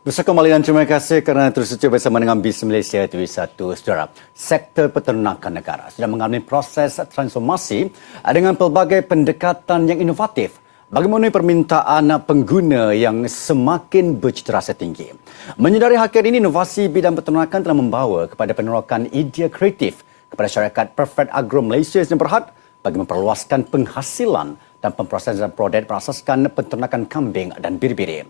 Bersama kembali dan terima kasih kerana terus setia bersama dengan BIS Malaysia TV1. Saudara, sektor peternakan negara sedang mengalami proses transformasi dengan pelbagai pendekatan yang inovatif bagi memenuhi permintaan pengguna yang semakin bercederasa tinggi. Menyedari hakikat ini, inovasi bidang peternakan telah membawa kepada penerokan idea kreatif kepada syarikat Perfect Agro Malaysia yang berhad bagi memperluaskan penghasilan dan pemprosesan produk berasaskan peternakan kambing dan biri-biri.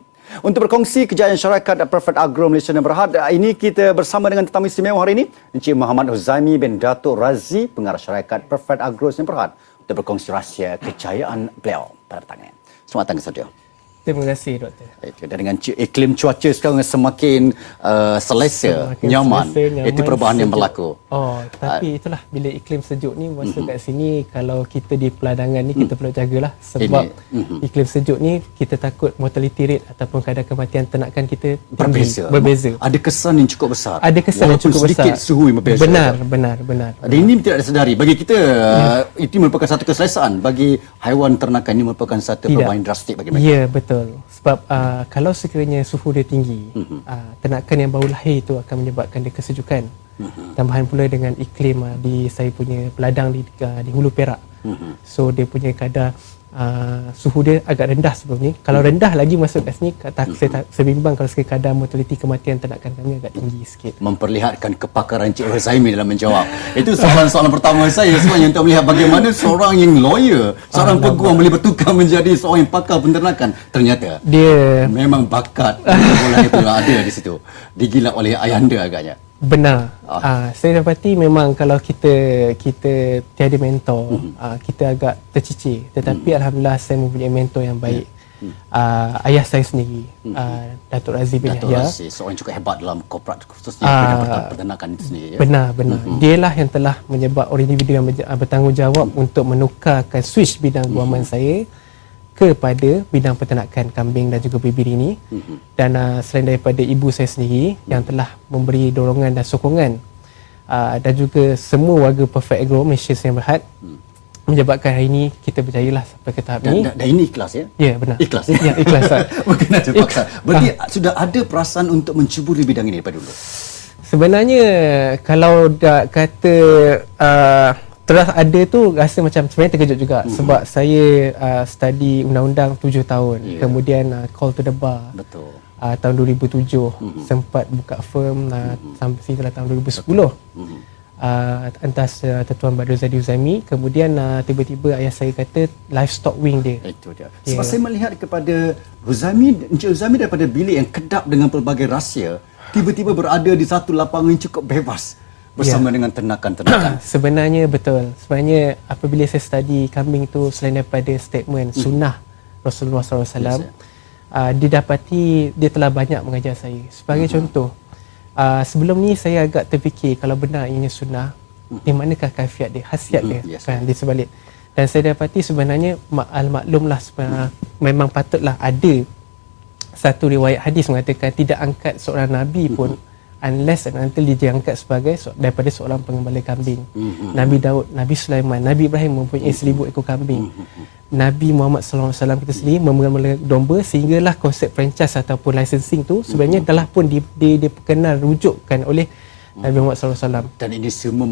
Untuk berkongsi kejayaan syarikat Perfect Agro Malaysia yang berhad, ini kita bersama dengan tetamu istimewa hari ini, Encik Muhammad Huzaimi bin Datuk Razi, pengarah syarikat Perfect Agro yang berhad, untuk berkongsi rahsia kejayaan beliau pada petang ini. Selamat datang ke studio. Terima kasih, Doktor. Dan dengan iklim cuaca sekarang semakin selesa, nyaman. Itu perubahan sejuk yang berlaku. Tapi itulah, bila iklim sejuk ni, masa kat sini, kalau kita di peladangan ni, kita perlu jagalah. Sebab iklim sejuk ni, kita takut mortality rate ataupun kadar kematian ternakan kita berbeza. Ada kesan yang cukup besar. Ada kesan yang cukup besar. Sedikit suhu yang berbeza. Benar. Ini tidak disedari. Bagi kita, itu merupakan satu keselesaan. Bagi haiwan ternakan ini merupakan satu perubahan drastik bagi mereka. Ya, betul. Sebab kalau sekiranya suhu dia tinggi, ternakan yang baru lahir itu akan menyebabkan dia kesejukan. Tambahan pula dengan iklim di saya punya peladang di Hulu Perak. So dia punya kadar suhu dia agak rendah sebelum ni. Kalau rendah lagi masuk kat sini, saya bimbang kalau sekiranya kadar mortaliti kematian ternakan kami agak tinggi sikit. Memperlihatkan kepakaran Encik Huzaimi dalam menjawab. Itu soalan pertama saya sebenarnya, untuk melihat bagaimana seorang yang lawyer, seorang peguam boleh bertukar menjadi seorang yang pakar penternakan. Ternyata dia memang bakat bola itu ada di situ. Digilap oleh ayahanda agaknya. Benar. Saya dapati memang kalau kita tiada mentor, kita agak tercicir. Tetapi Alhamdulillah saya mempunyai mentor yang baik. Ayah saya sendiri, Datuk Razi bin Yahya. Datuk Razi, seorang yang cukup hebat dalam korporat khususnya peternakan itu sendiri. Ya? Benar. Dialah yang telah menyebab orang individu yang bertanggungjawab untuk menukarkan switch bidang guaman saya kepada bidang peternakan kambing dan juga biri ini. Dan selain daripada ibu saya sendiri yang telah memberi dorongan dan sokongan, dan juga semua warga Perfect Agro Malaysia yang berhad, menyebabkan hari ini kita berjayalah sampai ke tahap ini. Dan ini ikhlas ya? Ya, benar. Ikhlas ya? Ya, ikhlas. Bukan ada paksa. Berarti sudah ada perasaan untuk mencuburi bidang ini daripada dulu? Sebenarnya kalau dah kata terus ada tu, rasa macam sebenarnya terkejut juga. Sebab saya study undang-undang 7 tahun. Kemudian call to the bar. Betul. Tahun 2007 sempat buka firm sampai sehingga tahun 2010. Antas Tuan Badrul Zadi Huzaimi. Kemudian tiba-tiba ayah saya kata livestock wing dia. Itu dia. Sebab saya melihat kepada Encik Huzaimi daripada bilik yang kedap dengan pelbagai rahsia, tiba-tiba berada di satu lapangan yang cukup bebas bersama dengan ternakan-ternakan. Sebenarnya betul. Sebenarnya apabila saya study kambing tu, selain daripada statement sunnah Rasulullah SAW, didapati dia telah banyak mengajar saya. Sebagai contoh, sebelum ni saya agak terfikir kalau benar ini sunnah, di manakah kaifiat dia, khasiat dia di sebalik. Dan saya dapati sebenarnya maklumlah memang patutlah ada satu riwayat hadis mengatakan tidak angkat seorang Nabi pun unless and until dia diangkat sebagai daripada seorang pengembala kambing. Nabi Daud, Nabi Sulaiman, Nabi Ibrahim mempunyai 1000 ekor kambing. Nabi Muhammad SAW kita sendiri memperkenalkan domba, sehinggalah konsep franchise ataupun licensing tu sebenarnya telah pun diperkenal rujukkan oleh Nabi Muhammad SAW. Dan ini semua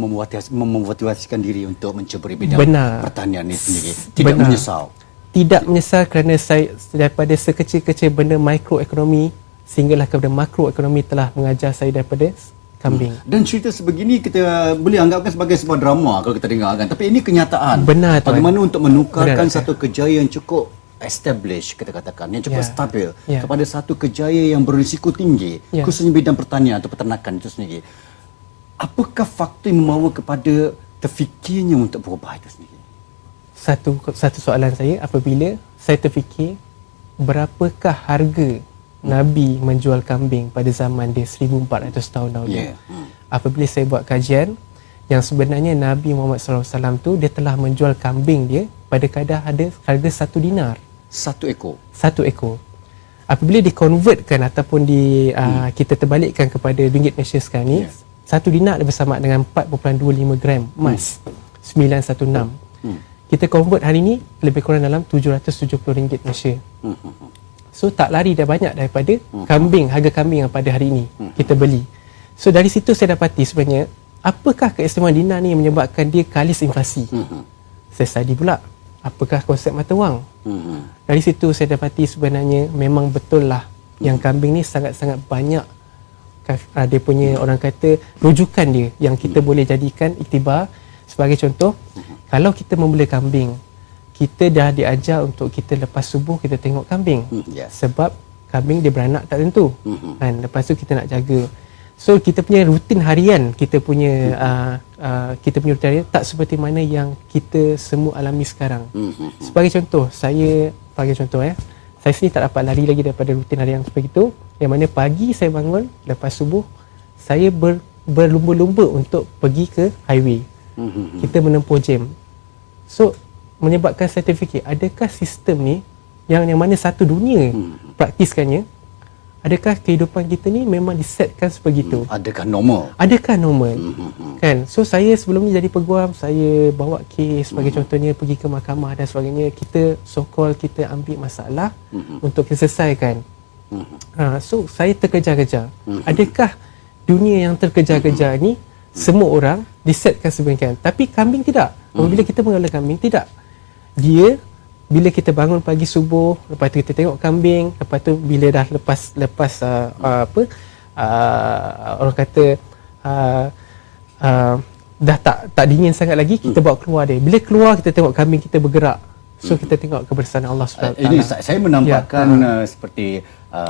memotivasikan diri untuk mencuburi bidang pertanian ini sendiri. Tidak menyesal. Tidak menyesal kerana saya daripada sekecil-kecil benda mikroekonomi sehinggalah kepada makroekonomi telah mengajar saya daripada kambing. Dan cerita sebegini kita boleh anggapkan sebagai sebuah drama kalau kita dengarkan. Tapi ini kenyataan. Benar, bagaimana untuk menukarkan satu kejayaan yang cukup established, kita katakan, yang cukup stabil kepada satu kejayaan yang berisiko tinggi, khususnya bidang pertanian atau peternakan itu sendiri. Apakah faktor yang membawa kepada terfikirnya untuk berubah itu sendiri? Satu soalan saya, apabila saya terfikir berapakah harga Nabi menjual kambing pada zaman dia 1400 tahun dahulu. Apabila saya buat kajian, yang sebenarnya Nabi Muhammad SAW tu dia telah menjual kambing dia pada kadar ada harga 1 dinar. 1 ekor. 1 ekor. Apabila dikonvertkan ataupun kita terbalikkan kepada ringgit Malaysia sekarang ni, 1 dinar bersama dengan 4.25 gram emas. 916. Kita convert hari ni lebih kurang dalam RM770 Malaysia. So tak lari dah banyak daripada kambing, harga kambing yang pada hari ini kita beli. So dari situ saya dapati sebenarnya apakah keistimewaan dinar ni menyebabkan dia kalis inflasi. Saya study pula apakah konsep mata wang. Dari situ saya dapati sebenarnya memang betul lah yang kambing ni sangat-sangat banyak dia punya orang kata rujukan dia yang kita boleh jadikan iktibar. Sebagai contoh, kalau kita membeli kambing, kita dah diajar untuk kita lepas subuh kita tengok kambing. Sebab kambing dia beranak tak tentu. Kan, lepas tu kita nak jaga. So kita punya rutin harian, kita punya rutin harian tak seperti mana yang kita semua alami sekarang. Sebagai contoh, saya sendiri tak dapat lari lagi daripada rutin harian seperti itu. Yang mana pagi saya bangun lepas subuh, saya berlumba-lumba untuk pergi ke highway. Kita menempuh jam. So menyebabkan saya terfikir, adakah sistem ni yang mana satu dunia praktiskannya, adakah kehidupan kita ni memang disetkan sebegitu? Adakah normal? Kan? So saya sebelum ni jadi peguam, saya bawa kes sebagai contohnya pergi ke mahkamah dan sebagainya. Kita kita ambil masalah untuk kita selesaikan. So saya terkejar-kejar. Adakah dunia yang terkejar-kejar ni semua orang disetkan sebenarnya? Tapi kambing tidak. Apabila kita mengelola kambing, tidak. Dia bila kita bangun pagi subuh, lepas tu kita tengok kambing, lepas tu bila dah lepas orang kata dah tak dingin sangat lagi, kita bawa keluar dia. Bila keluar kita tengok kambing kita bergerak. So kita tengok kebersamaan Allah Subhanahu Wa Taala. Ini saya menampakkan seperti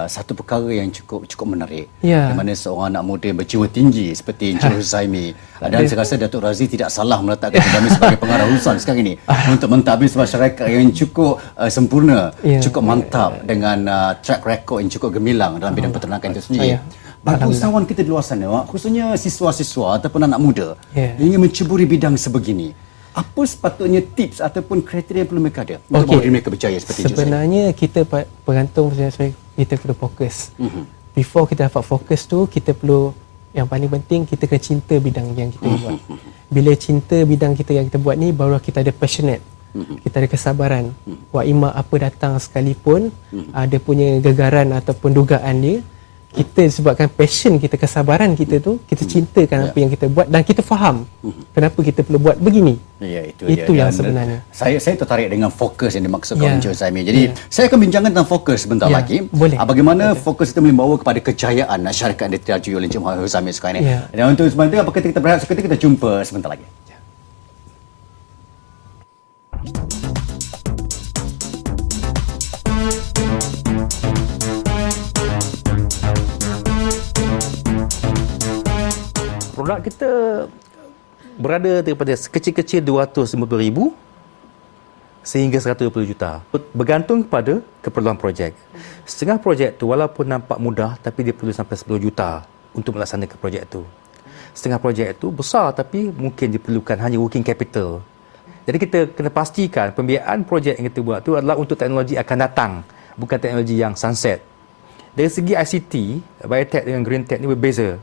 satu perkara yang cukup menarik, di mana seorang anak muda berjiwa tinggi seperti Encik Huzaimi, dan saya rasa Datuk Razi tidak salah meletakkan Huzaimi sebagai pengarah urusan sekarang ini untuk mentadbir masyarakat yang cukup sempurna, cukup mantap dengan track record yang cukup gemilang dalam bidang peternakan itu sendiri. Bagi usahawan kita di luar sana, khususnya siswa-siswa ataupun anak muda yang ingin menceburi bidang sebegini, apa sepatutnya tips ataupun kriteria yang perlu mereka ada untuk membuat mereka berjaya seperti itu? Sebenarnya kita bergantung kita perlu fokus. Before kita dapat fokus tu, kita perlu, yang paling penting kita kena cinta bidang yang kita buat. Bila cinta bidang kita yang kita buat ni, baru kita ada passionate. Kita ada kesabaran. Wa ima apa datang sekalipun, ada punya gegaran ataupun dugaan dia, kita sebabkan passion kita, kesabaran kita tu, kita cintakan apa yang kita buat dan kita faham kenapa kita perlu buat begini. Ya, itu yang sebenarnya. Saya tertarik dengan fokus yang dimaksudkan Encik Huzaimi. Jadi saya akan bincangkan tentang fokus sebentar lagi. Boleh. Bagaimana fokus itu boleh membawa kepada kejayaan syarikat yang diterajui oleh Encik Huzaimi sekarang ini. Dan untuk sebentar, apakah kita berehat seketika, kita jumpa sebentar lagi. Produk kita berada daripada kecil-kecil 250,000 sehingga 120 juta. Bergantung kepada keperluan projek. Setengah projek tu walaupun nampak mudah, tapi dia perlu sampai 10 juta untuk melaksanakan projek tu. Setengah projek tu besar tapi mungkin diperlukan hanya working capital. Jadi kita kena pastikan pembiayaan projek yang kita buat tu adalah untuk teknologi akan datang, bukan teknologi yang sunset. Dari segi ICT, Biotech dengan Green Tech ni berbeza.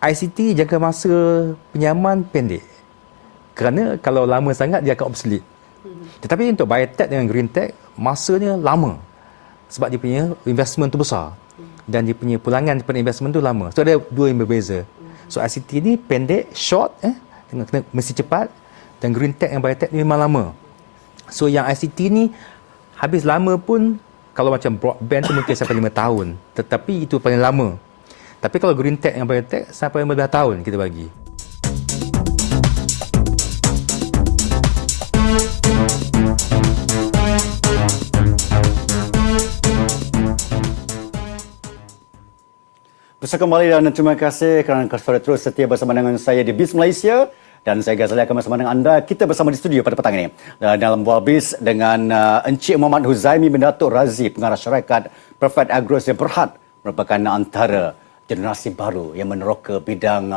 ICT jangka masa penyaman pendek. Kerana kalau lama sangat dia akan obsolete. Tetapi untuk Biotech dengan Green Tech, masanya lama. Sebab dia punya investment tu besar. Dan dia punya pulangan daripada investment tu lama. So ada dua yang berbeza. So ICT ni pendek, short, kena mesti cepat. Dan Green Tech dan Biotech ni memang lama. So yang ICT ni habis lama pun, kalau macam broadband tu mungkin sampai 5 tahun. Tetapi itu paling lama. Tapi kalau Green Tech dan Biotech sampai 15 tahun kita bagi. Bersama kembali dan terima kasih kerana sudah terus setia bersama dengan saya di BIS Malaysia. Dan saya Ghazali akan bersama dengan anda. Kita bersama di studio pada petang ini. Dalam Bual BIS dengan Encik Muhammad Huzaimi bin Datuk Razi, pengarah syarikat Perfect Agros yang Berhad, merupakan antara generasi baru yang meneroka bidang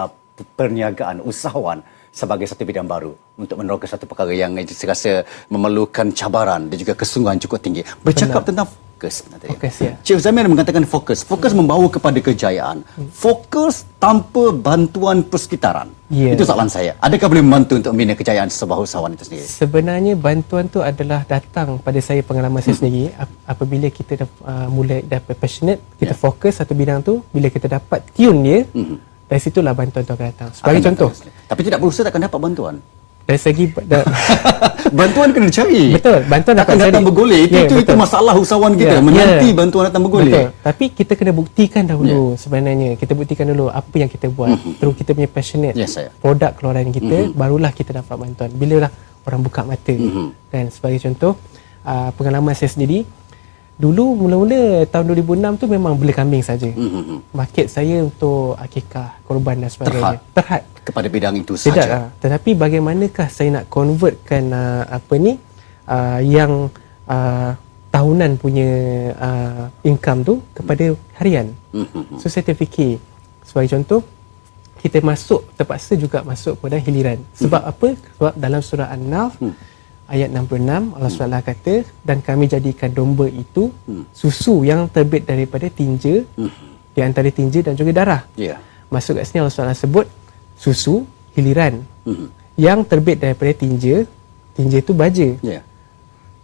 perniagaan usahawan sebagai satu bidang baru untuk meneroka satu perkara yang saya rasa memerlukan cabaran dan juga kesungguhan cukup tinggi. Bercakap tentang fokus. Fokus, ya. Cik Huzaimi mengatakan fokus. Fokus membawa kepada kejayaan. Fokus tanpa bantuan persekitaran. Ya. Itu soalan saya. Adakah boleh membantu untuk membina kejayaan sebuah usahawan itu sendiri? Sebenarnya bantuan tu adalah datang pada saya, pengalaman saya sendiri. Apabila kita mulai dapat passionate, kita fokus satu bidang tu, bila kita dapat tune dia, dari situlah bantuan tu akan datang. Sebagai contoh. Tapi tidak berusaha takkan dapat bantuan. Dari segi Bantuan kena dicari. betul, bantuan Takkan dapat datang bergolek. Ya, Itu betul. masalah usahawan kita. Ya, Menanti ya. bantuan datang bergolek. Betul. Tapi kita kena buktikan dahulu sebenarnya. Kita buktikan dulu apa yang kita buat. Terus kita punya passionate. Yes, saya. Produk keluaran kita, barulah kita dapat bantuan. Bila lah orang buka mata. Dan sebagai contoh, pengalaman saya sendiri, dulu mula-mula tahun 2006 tu memang beli kambing saja. Market saya untuk akikah, korban dan sebagainya. Terhad. Kepada bidang itu Tidak saja. lah. Tetapi bagaimanakah saya nak convertkan yang tahunan punya income tu kepada harian. So saya terfikir, sebagai contoh, kita terpaksa juga masuk pada hiliran. Sebab apa? Sebab dalam surah An-Nahl ayat 66 Allah SWT kata, dan kami jadikan domba itu susu yang terbit daripada tinja, di antara tinja dan juga darah. Ya. Masuk kat sini Allah SWT sebut susu hiliran yang terbit daripada tinja itu baja. Ya.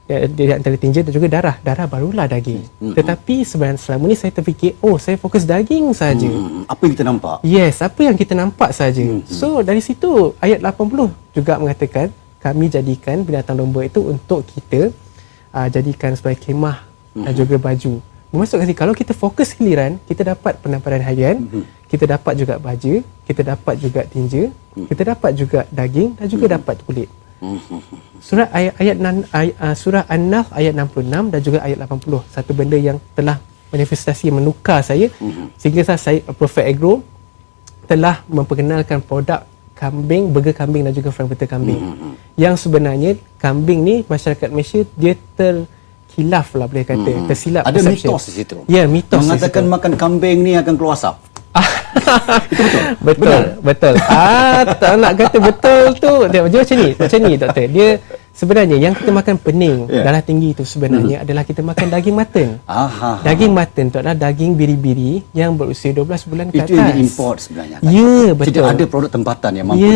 Di antara tinja dan juga darah barulah daging. Tetapi sebenarnya selama ni saya terfikir, saya fokus daging saja. Apa yang kita nampak? Yes, apa yang kita nampak saja. So dari situ ayat 80 juga mengatakan kami jadikan binatang domba itu untuk kita jadikan sebagai kemah dan juga baju. Bermaksud kata, kalau kita fokus hiliran, kita dapat pendapatan harian, kita dapat juga baja, kita dapat juga tinja, kita dapat juga daging dan juga dapat kulit. Surah An-Nahl ayat 66 dan juga ayat 80, satu benda yang telah manifestasi menukar saya, sehingga saya Prophet Agro telah memperkenalkan produk kambing, burger kambing dan juga frankfurter kambing. Yang sebenarnya kambing ni masyarakat Malaysia dia terkhilaf lah, boleh kata, tersilap Ada perception. mitos di situ. Ya, mitos Mengatakan di situ. makan kambing ni akan keluar asap. Itu betul? Betul. Tak nak kata betul tu. Dia macam ni doktor. Dia sebenarnya yang kita makan pening, darah tinggi itu sebenarnya adalah kita makan daging mutton. Daging mutton tu adalah daging biri-biri yang berusia 12 bulan ke atas. Itu yang diimport sebenarnya. Ya, betul. Tidak ada produk tempatan yang mampu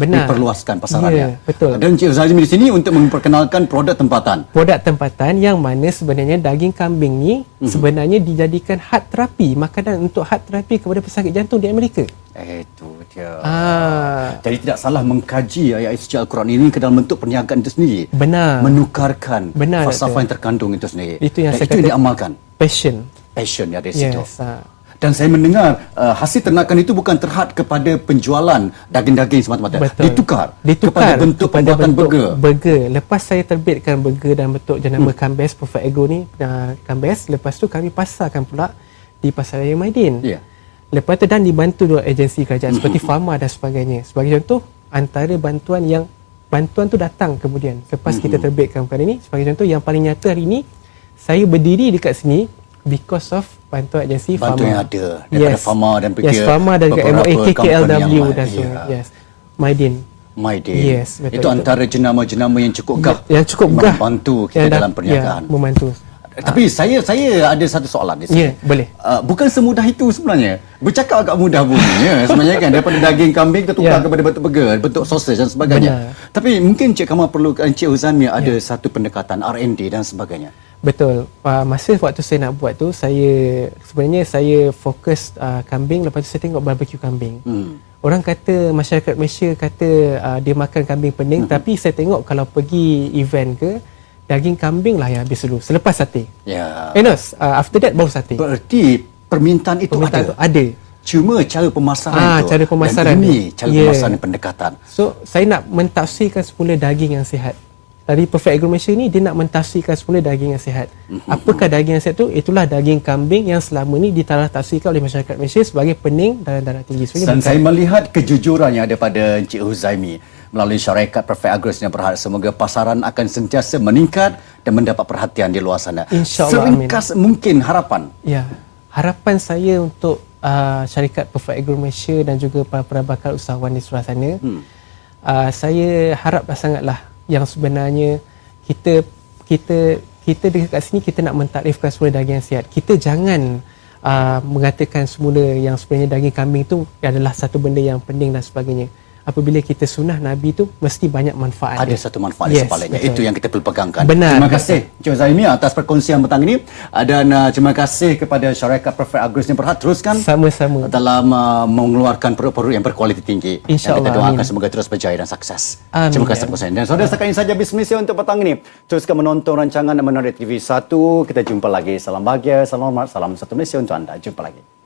diperluaskan pasarannya. Ya, betul. Dan Encik Huzaimi di sini untuk memperkenalkan produk tempatan. Produk tempatan yang mana sebenarnya daging kambing ni sebenarnya dijadikan heart terapi, makanan untuk heart terapi kepada pesakit jantung di Amerika. Itu dia. Jadi tidak salah mengkaji ayat suci Al-Quran ini ke dalam bentuk perniagaan itu sendiri. Benar. Menukarkan Benar, falsafah betul. yang terkandung itu sendiri. Itu yang Dan saya itu yang kata, diamalkan. passion yang ada di situ. Yes. Dan saya mendengar hasil ternakan itu bukan terhad kepada penjualan daging-daging semata-mata. Betul. Ditukar kepada bentuk pembuatan burger. Lepas saya terbitkan burger dan bentuk jenama Kambes, Prophet Agro ni, Kambes, lepas tu kami pasarkan pula di Pasaraya Maidin. Ya. Lepas tu dan dibantu dua agensi kerajaan seperti Pharma dan sebagainya. Sebagai contoh, antara bantuan tu datang kemudian lepas kita terbitkan perkara ini. Sebagai contoh, yang paling nyata hari ini, saya berdiri dekat sini because of bantuan agensi Pharma. Bantuan yang ada daripada Pharma dan Pharma dan MOA, KKLW dan lain. semua. Yes. Maidin. Yes, betul, itu antara jenama-jenama yang cukup gah. Yang cukup gah. Membantu kita dalam perniagaan. Membantu. Tapi saya ada satu soalan di sini. Ya, boleh. Bukan semudah itu sebenarnya. Bercakap agak mudah bunyinya sebenarnya kan, daripada daging kambing kita tukar kepada bentuk burger, bentuk sausage dan sebagainya. Benar. Tapi mungkin Cik Kamal perlu, Encik Huzaimi ada satu pendekatan R&D dan sebagainya. Betul. Masa waktu saya nak buat tu, saya fokus kambing, lepas tu saya tengok barbecue kambing. Orang kata, masyarakat Malaysia kata dia makan kambing pening, tapi saya tengok kalau pergi event ke, daging kambing lah yang habis dulu selepas sate. Ya. After that baru sate. Berarti permintaan itu ada. Cuma cara pemasaran itu. Cara pemasaran dan ini cara pemasaran pendekatan. So saya nak mentafsirkan semula daging yang sihat. Dari Perfect Agro Malaysia ni, dia nak mentafsirkan semula daging yang sihat. Apakah daging yang sihat tu? Itulah daging kambing yang selama ni ditarah tafsirkan oleh masyarakat Malaysia sebagai pening dan darah tinggi. Dan saya melihat kejujuran yang ada pada Encik Huzaimi melalui syarikat Perfect Agro yang berharap semoga pasaran akan sentiasa meningkat dan mendapat perhatian di luar sana. InsyaAllah, seringkas mungkin harapan. Ya, harapan saya untuk syarikat Perfect Agro Malaysia dan juga para bakal usahawan di luar sana, saya haraplah sangatlah yang sebenarnya kita kita dekat sini kita nak mentaktifkan semula daging yang sihat. Kita jangan mengatakan semula yang sebenarnya daging kambing tu adalah satu benda yang pening dan sebagainya. Apabila kita sunnah Nabi tu mesti banyak manfaat. Ada satu manfaat di sebaliknya. betul. Itu yang kita perlu pegangkan. Benar. Terima kasih Encik Zaimi atas perkongsian petang ini dan terima kasih kepada syarikat Perfect Agro Sdn Bhd. Teruskan Sama-sama. dalam mengeluarkan produk-produk yang berkualiti tinggi. InsyaAllah, Dan kita doakan amin. semoga terus berjaya dan sukses. Amin, Terima kasih ya. Puan. Dan saudara setakat ini saja Bismillah untuk petang ini. Teruskan menonton rancangan Menarik TV 1. Kita jumpa lagi. Salam bahagia, salam hormat, salam satu Malaysia untuk anda. Jumpa lagi.